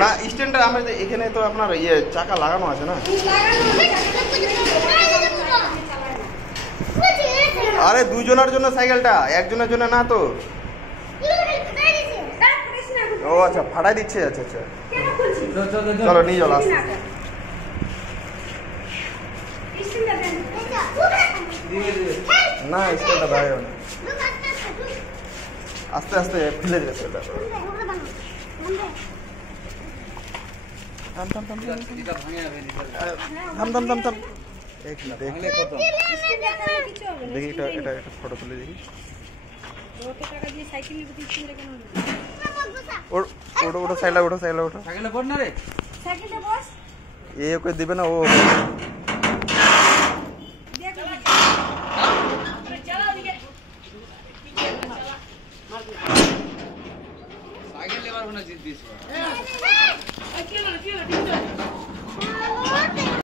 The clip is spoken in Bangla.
না স্ট্যান্ডটা আমাদের এখানে তো আপনার ইয়ে চাকা লাগানো আছে না। আরে দুজনের জন্য সাইকেলটা, একজনের জন্য না তো। ও আচ্ছা ভাড়া দিচ্ছে, আচ্ছা আচ্ছা চলো নিয়ে চলো। না স্ট্যান্ডটা দাঁড়ায় না, আস্তে আস্তে ফেলে দেবে সেটা। থাম থাম থাম থাম থাম থাম থাম। দেখি এটা এটা একটা ফটো তুলে দেখি। ওটা সাইকেল ওঠো, সাইকেল ওঠো, সাইকেলে বস না রে, সাইকেলে বস। এ ওকে দিবে না, ও সাইকেল লেবার কোন জিত দিছ।